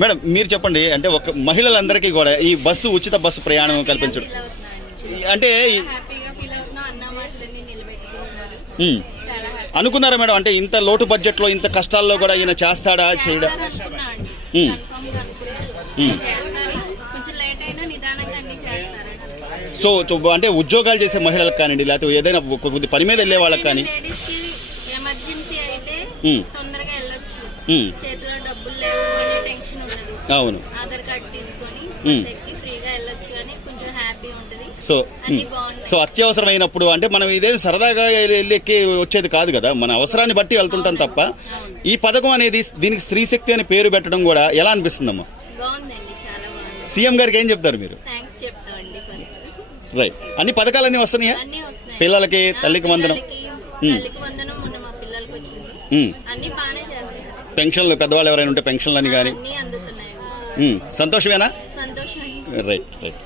Madam మీరు చెప్పండి, అంటే ఒక మహిళలందరికీ కూడా ఈ బస్సు ఉచిత బస్సు ప్రయాణం కల్పించడం అంటే అనుకున్నారా మేడం? అంటే ఇంత లోటు బడ్జెట్లో ఇంత కష్టాల్లో కూడా ఈయన చేస్తాడా చేయడా? సో అంటే ఉద్యోగాలు చేసే మహిళలకు కానివ్వండి, లేకపోతే ఏదైనా కొద్ది పని మీద వెళ్ళే వాళ్ళకి కానీ చేతిలో డబ్బులు లేవు, టెన్షన్ ఉండదు. అవును, ఆధార్ కార్డు తీసుకొని ఫ్రీగా వెళ్ళొచ్చు అని కొంచెం హ్యాపీ ఉంటుంది. సో అత్యవసరమైనప్పుడు అంటే మనం ఇదే సరదాగా వెళ్ళి వచ్చేది కాదు కదా, మన అవసరాన్ని బట్టి వెళ్తుంటాం తప్ప. ఈ పథకం అనేది దీనికి స్త్రీ శక్తి అని పేరు పెట్టడం కూడా ఎలా అనిపిస్తుందమ్మా? బాగుందండి, చాలా బాగుంది. సీఎం గారికి ఏం చెప్తారు మీరు? థ్యాంక్స్ చెప్తామండి. రైట్, అన్ని పథకాలన్నీ వస్తున్నాయా? పిల్లలకి తల్లికి వందనం, మొన్న మా పిల్లలకి వచ్చింది. అన్ని బాగానే చేస్తారు. పెన్షన్లు పెద్దవాళ్ళు ఎవరైనా ఉంటే పెన్షన్లు అని కానీ అందుతున్నాయి. సంతోషమేనా? సంతోషం. Right right.